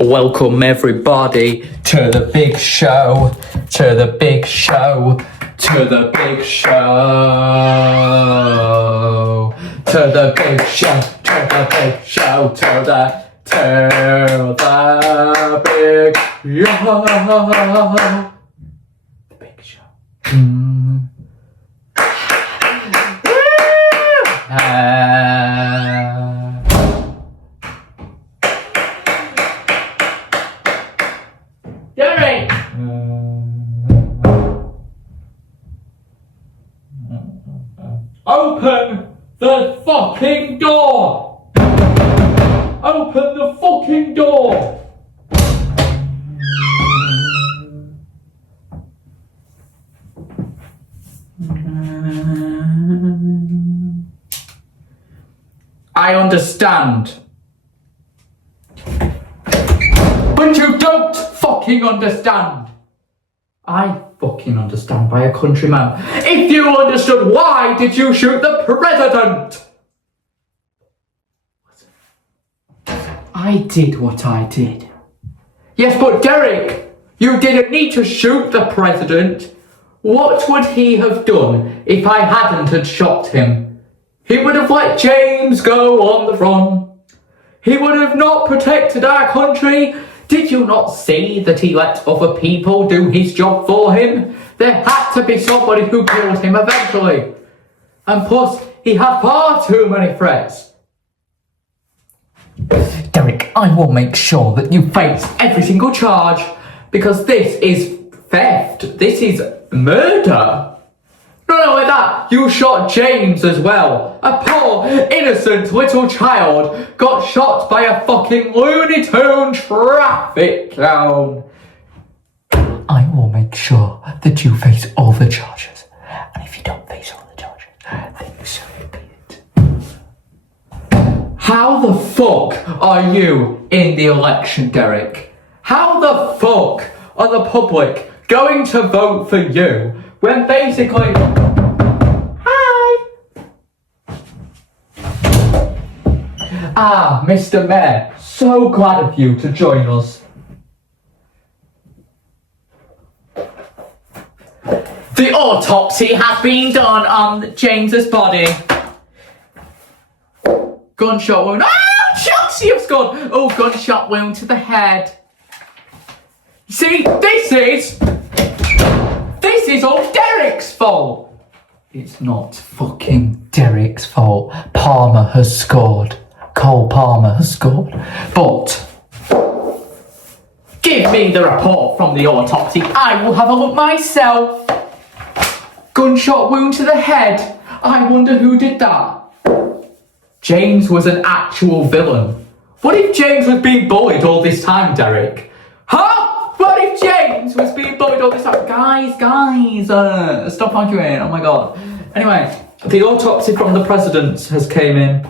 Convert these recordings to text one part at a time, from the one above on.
Welcome everybody to the big show, to the big show, to the big show, to the big show, to the big show, to the big show. The big show. Derek! Open the fucking door! Open the fucking door! I understand. But you don't fucking understand. I fucking understand by a countryman. If you understood, why did you shoot the president? I did what I did. Yes, but Derek, you didn't need to shoot the president. What would he have done if I hadn't had shot him? He would have let James go on the run. He would have not protected our country. Did you not see that he let other people do his job for him? There had to be somebody who killed him eventually. And plus, he had far too many threats. Derek, I will make sure that you face every single charge, because this is theft. This is murder. Not only that, you shot James as well. A poor, innocent little child got shot by a fucking Looney Tune traffic clown. I will make sure that you face all the charges. And if you don't face all the charges, then you shall be it. How the fuck are you in the election, Derek? How the fuck are the public going to vote for you when basically... Ah, Mr. Mayor, so glad of you to join us. The autopsy has been done on James's body. Gunshot wound. Ah, Chelsea have scored. Oh, gunshot wound to the head. See, this is all Derek's fault. It's not fucking Derek's fault. Palmer has scored. Cole Palmer has scored. But give me the report from the autopsy. I will have a look myself. Gunshot wound to the head. I wonder who did that. James was an actual villain. What if James was being bullied all this time, Derek? Huh? What if James was being bullied all this time? Guys, stop arguing. Oh my god. Anyway, the autopsy from the president has came in.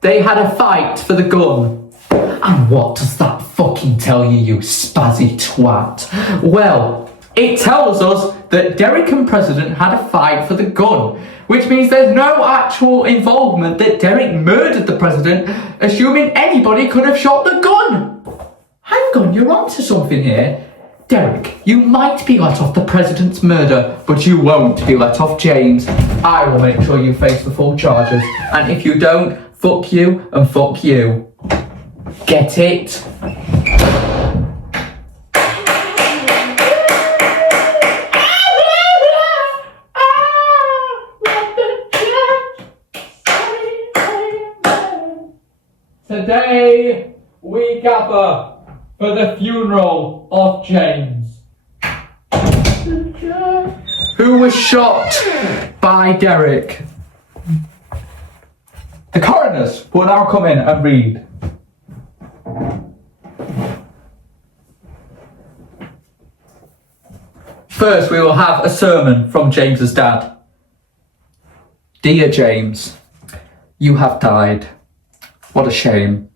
They had a fight for the gun. And what does that fucking tell you, you spazzy twat? Well, it tells us that Derek and President had a fight for the gun, which means there's no actual involvement that Derek murdered the president, assuming anybody could have shot the gun. Hang on, you're onto something here. Derek, you might be let off the president's murder, but you won't be let off James. I will make sure you face the full charges, and if you don't, fuck you and fuck you. Get it? Today we gather for the funeral of James, who was shot by Derek. The coroners will now come in and read. First, we will have a sermon from James's dad. Dear James, you have died. What a shame.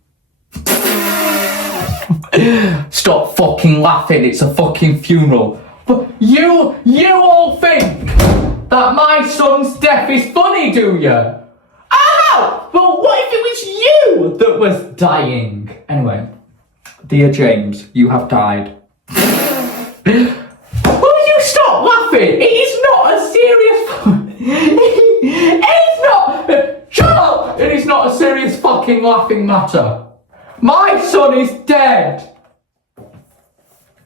Stop fucking laughing, it's a fucking funeral. But you all think that my son's death is funny, do you? Ow! Well, what if it was you that was dying? Anyway, Dear James, you have died. Will you stop laughing? It is not a serious... It's not... Shut up! It is not a serious fucking laughing matter. My son is dead.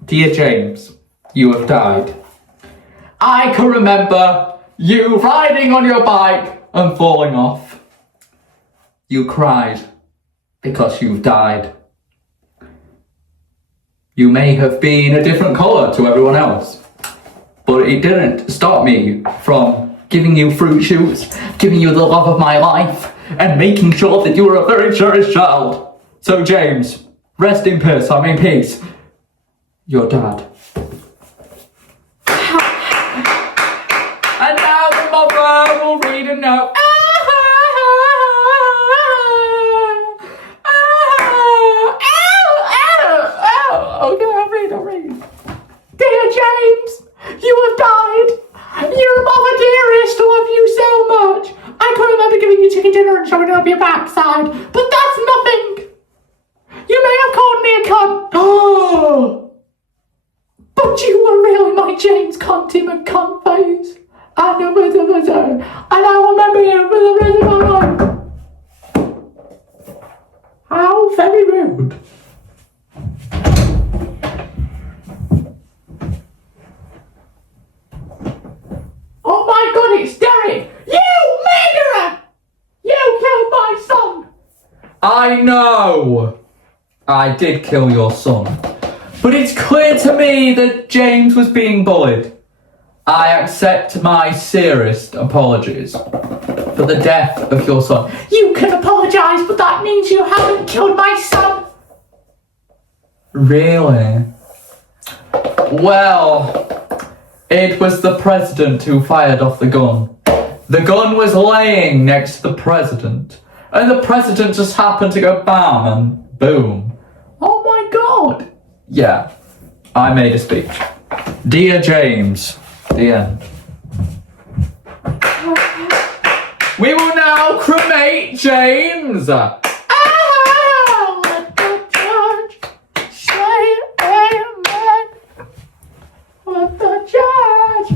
Dear James, you have died. I can remember you riding on your bike and falling off. You cried because you've died. You may have been a different colour to everyone else, but it didn't stop me from giving you fruit shoots, giving you the love of my life, and making sure that you were a very cherished child. So James, rest in peace, I mean peace. Your dad. And now the mother will read a note. Okay, I'll read. Dear James, you have died. Your mother dearest love you so much. I can remember giving you chicken dinner and showing up your backside, but that's nothing. You may have called me a cunt. Oh, but you were really my James Conti McCunt face. And I will remember you for the rest of my life. How very rude. Oh my God, it's Derek! You murderer! You killed my son! I know! I did kill your son. But it's clear to me that James was being bullied. I accept my sincerest apologies for the death of your son. You can apologise, but that means you haven't killed my son! Really? Well... It was the president who fired off the gun. The gun was laying next to the president. And the president just happened to go bam and boom. Oh my God. Yeah, I made a speech. Dear James, the end. We will now cremate James. Let the judge say amen. Let the judge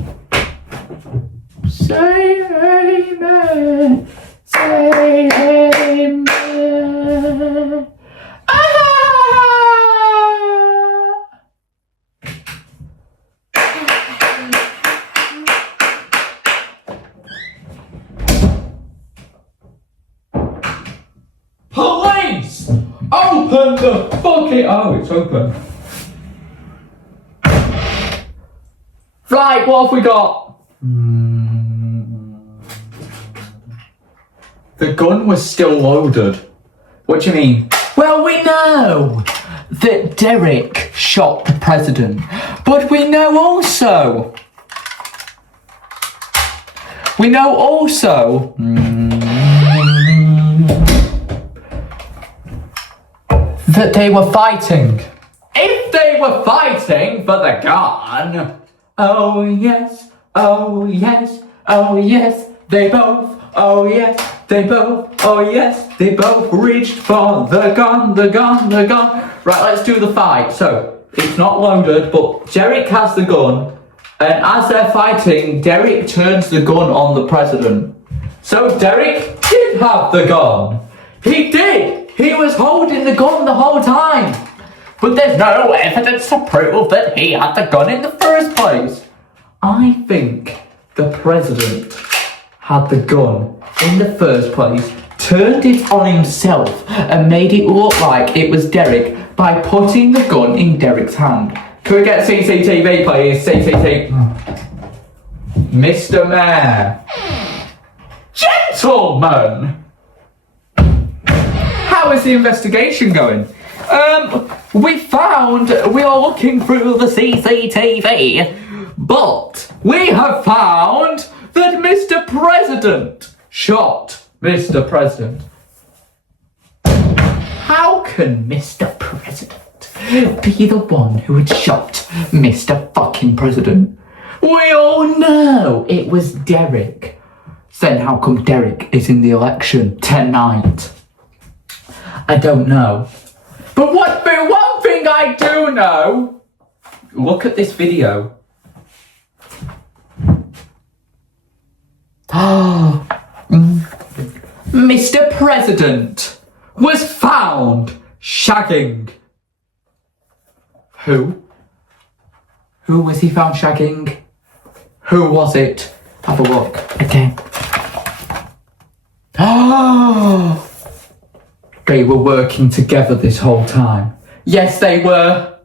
say amen. Say amen. Police! Open the fucking... Oh, it's open. Right, what have we got? The gun was still loaded. What do you mean? Well, we know that Derek shot the president, but we know also that they were fighting. If they were fighting for the gun, oh yes, oh yes, oh yes, they both, oh yes, they both, oh yes, they both reached for the gun. Right, let's do the fight. So, it's not loaded, but Derek has the gun, and as they're fighting, Derek turns the gun on the president. So Derek did have the gun. He did! He was holding the gun the whole time. But there's no evidence to prove that he had the gun in the first place. I think the president had the gun in the first place, turned it on himself, and made it look like it was Derek by putting the gun in Derek's hand. Can we get CCTV, please? CCTV. Mr. Mayor. Gentlemen! How is the investigation going? We are looking through the CCTV, but we have found that Mr. President shot Mr. President. How can Mr. President be the one who had shot Mr. fucking President? We all know it was Derek. Then how come Derek is in the election tonight? I don't know. But one thing thing I do know, look at this video. Mr. President was found shagging. Who? Who was he found shagging? Who was it? Have a look. Okay. They were working together this whole time. Yes, they were.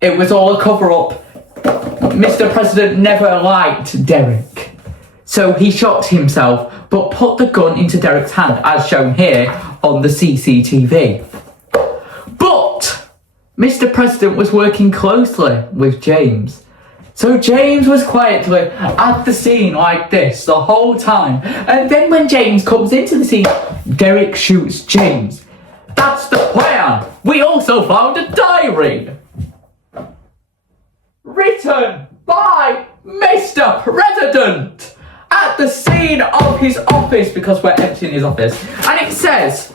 It was all a cover-up. Mr. President never liked Derek. So he shot himself, but put the gun into Derek's hand, as shown here on the CCTV. But Mr. President was working closely with James. So James was quietly at the scene like this the whole time. And then when James comes into the scene, Derek shoots James. That's the plan. We also found a diary. Written by Mr. President at the scene of his office, because we're emptying his office. And it says,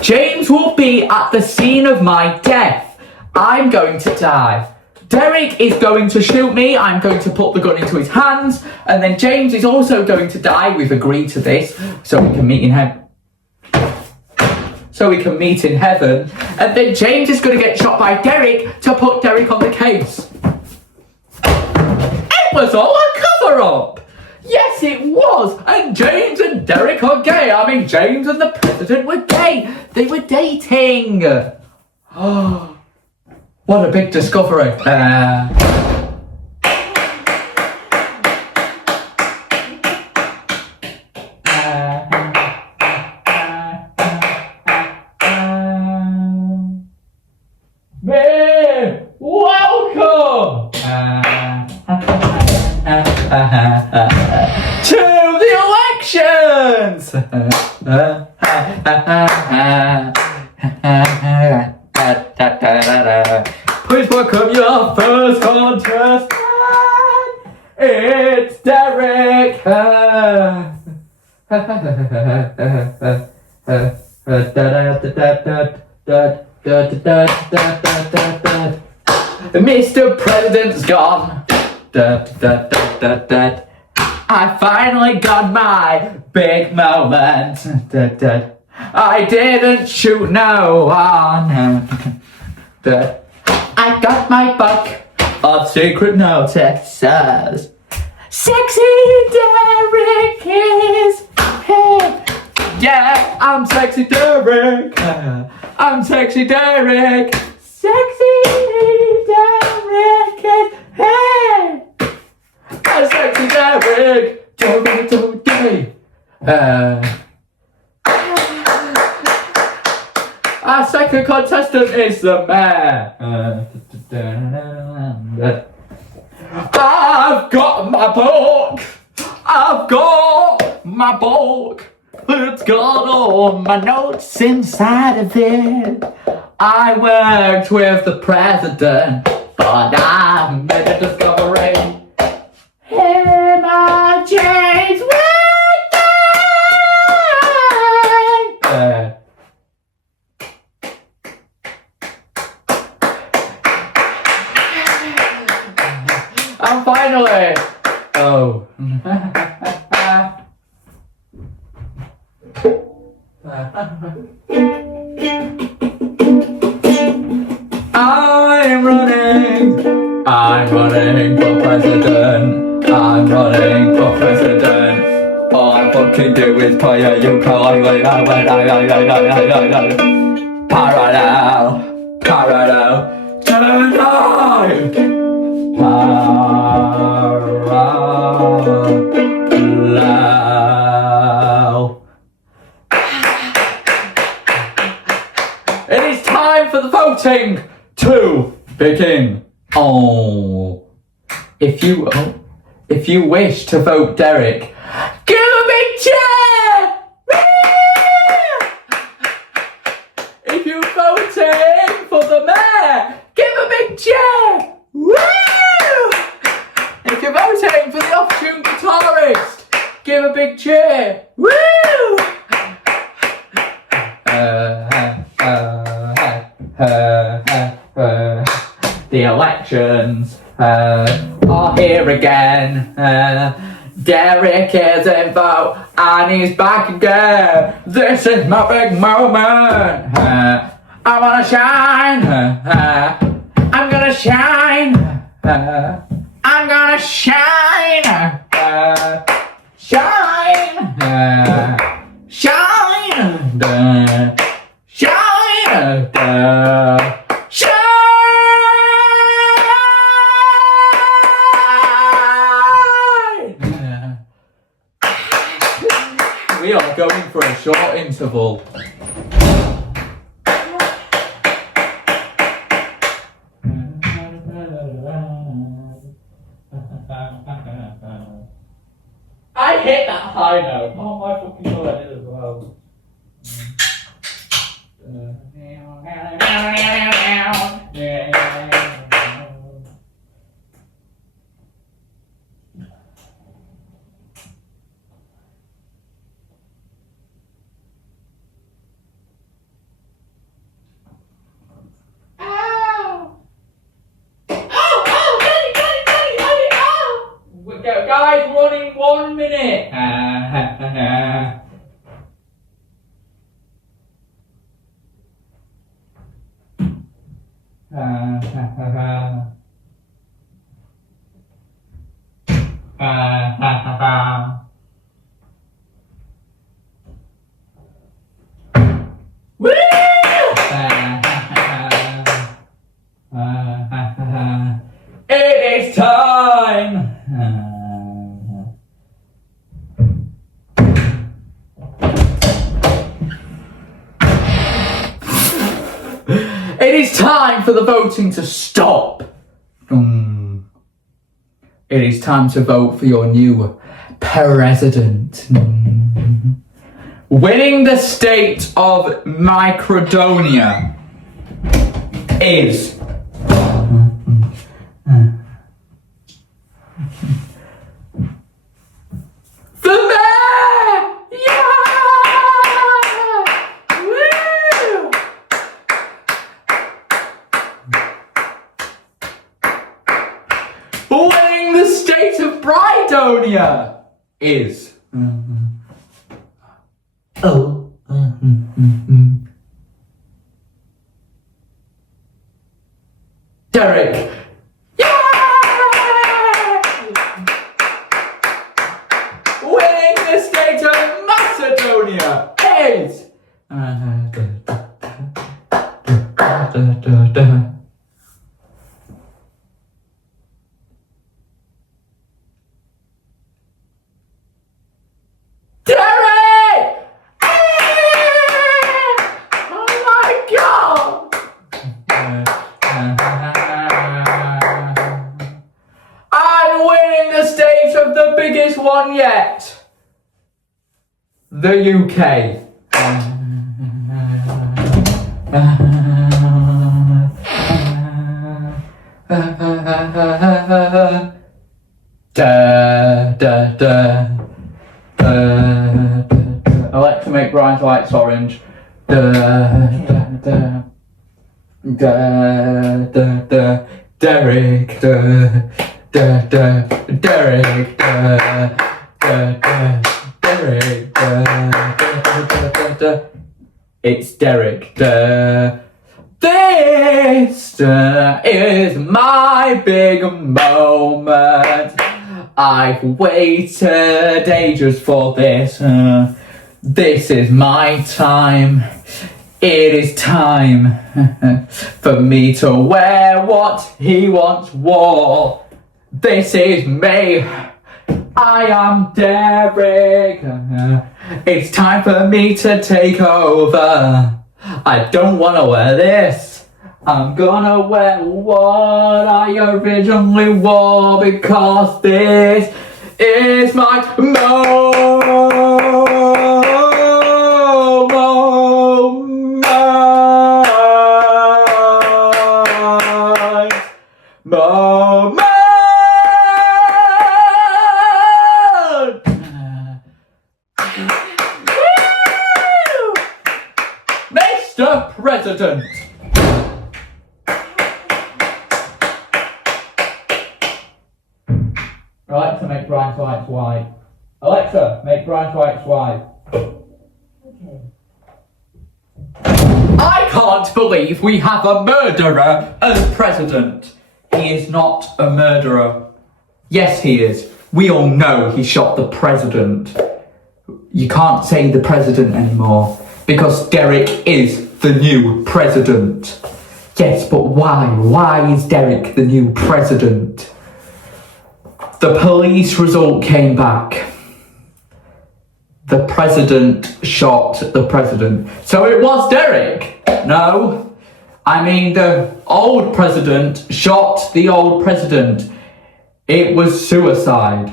James will be at the scene of my death. I'm going to die. Derek is going to shoot me. I'm going to put the gun into his hands. And then James is also going to die. We've agreed to this so we can meet in heaven. And then James is going to get shot by Derek to put Derek on the case. It was all a cover-up. Yes, it was. And James and Derek are gay. I mean, James and the president were gay. They were dating. Oh, what a big discovery. Welcome to the elections. Please welcome your first contestant. It's Derek. Mr. President's gone. I finally got my big moment. I didn't shoot no one. I got my book of secret notices. Sexy Derek is here. Yeah, I'm sexy Derek. I'm sexy Derek. Sexy Derek is here. I'm sexy Derek. Our second contestant is the mayor. I've got my book. I've got my book. It's got all my notes inside of it. I worked with the president, but I made a discovery. Him and James were and finally, I'm running for president. I'm running for president. All I fucking do is play a ukulele. Parallel tonight. Parallel. It is time for the voting to begin. If you wish to vote Derek, give a big cheer! If you're voting for the mayor, give a big cheer! If you're voting for the opportune guitarist, give a big cheer! Woo! The elections are here again. Derek isn't vote and he's back again. This is my big moment. I wanna shine. I'm gonna shine. I'm gonna shine. Shine. Shine. Shine. Shine. We are going for a short interval. I hit that high note. Oh my fucking god, I did as well. Guys, running 1 minute. Woo! It is time. It is time for the voting to stop. It is time to vote for your new president. Winning the state of Microdonia is the mayor! Yeah! Woo! Winning the state of Bridonia is Derek. Winning the state of Macedonia is Derek! Oh my god! And winning the state of the biggest one yet. The UK. I like to make Brian's lights orange. Derek. Derek. It's Derek. This is my big moment. I've waited ages for this. This is my time. It is time for me to wear what he once wore. This is me. I am Derek. It's time for me to take over. I don't want to wear this. I'm gonna wear what I originally wore because this is my moment. Mr. President. Alexa, make Brian's lights white. Alexa, make Brian's lights white. I can't believe we have a murderer as president. He is not a murderer. Yes, he is. We all know he shot the president. You can't say the president anymore because Derek is the new president. Yes, but why? Why is Derek the new president? The police result came back. The president shot the president. So it was Derek. No. I mean, the old president shot the old president. It was suicide.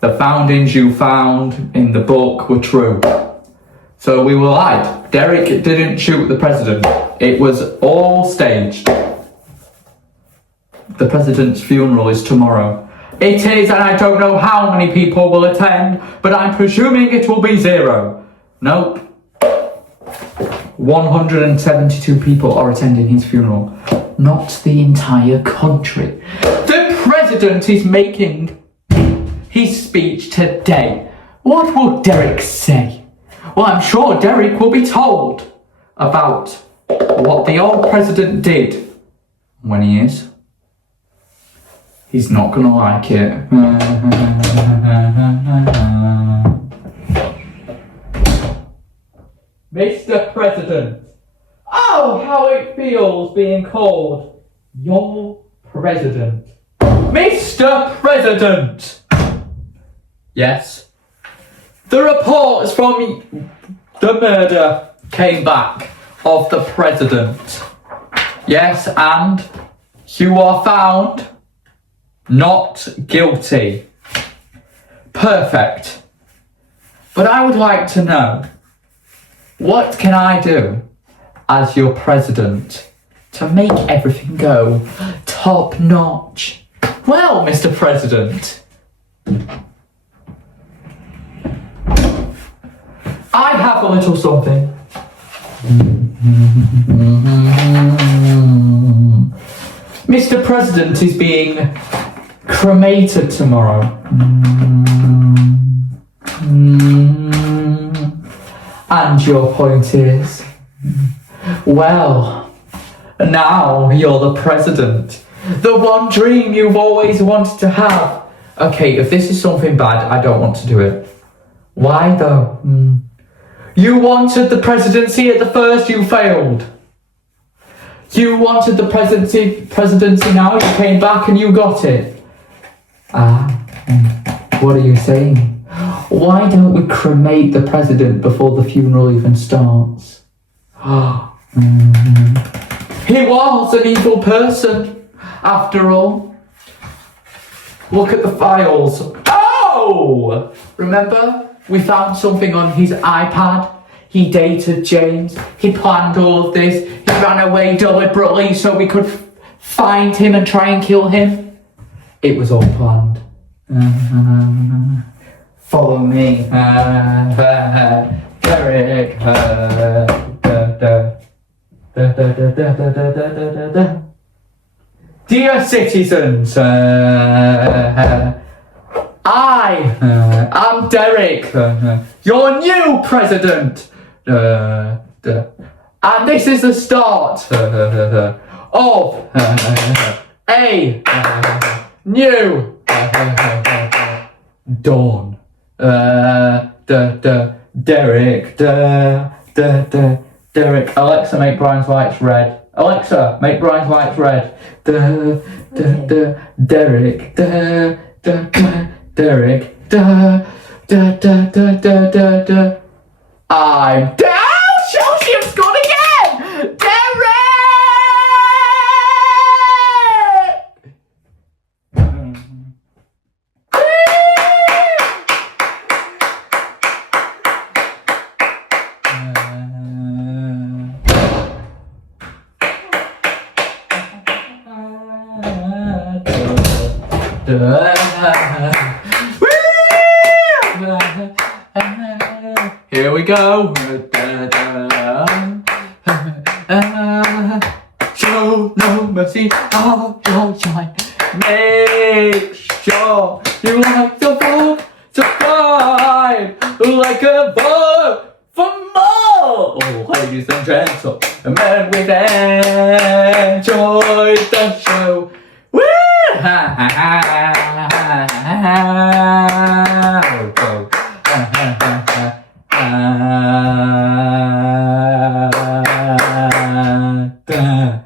The foundings you found in the book were true. So we were lied. Derek didn't shoot the president. It was all staged. The president's funeral is tomorrow. It is, and I don't know how many people will attend, but I'm presuming it will be 0. Nope. 172 people are attending his funeral. Not the entire country. The president is making his speech today. What will Derek say? Well, I'm sure Derek will be told about what the old president did. When he is, he's not gonna like it. Mr. President, oh, how it feels being called your president. Mr. President! Yes? The reports from the murder came back of the president. Yes, and you are found not guilty. Perfect. But I would like to know, what can I do as your president to make everything go top notch? Well, Mr. President, I have a little something. Mr. President is being cremated tomorrow. And your point is, well, now you're the president. The one dream you've always wanted to have. Okay, if this is something bad, I don't want to do it. Why though? You wanted the presidency at the first, you failed. You wanted the presidency now, you came back and you got it. What are you saying? Why don't we cremate the president before the funeral even starts? He was an evil person, after all. Look at the files. Oh! Remember? We found something on his iPad. He dated James. He planned all of this. He ran away deliberately so we could find him and try and kill him. It was all planned. Follow me. Derek. Dear citizens, I'm Derek, your new president, and this is the start of a new dawn. Derek, Derek. Alexa, make Brian's lights red. Alexa, make Brian's lights red. Derek, Derek, I'm down. Celsius gone again. Derek. Here we go. Show no mercy, all your shine. Make sure you like the book, subscribe like a book for more. Oh, ladies and gentlemen, we've enjoyed the show. Woo! Ha ha ha ha ha. Ha ha ha ha. Da.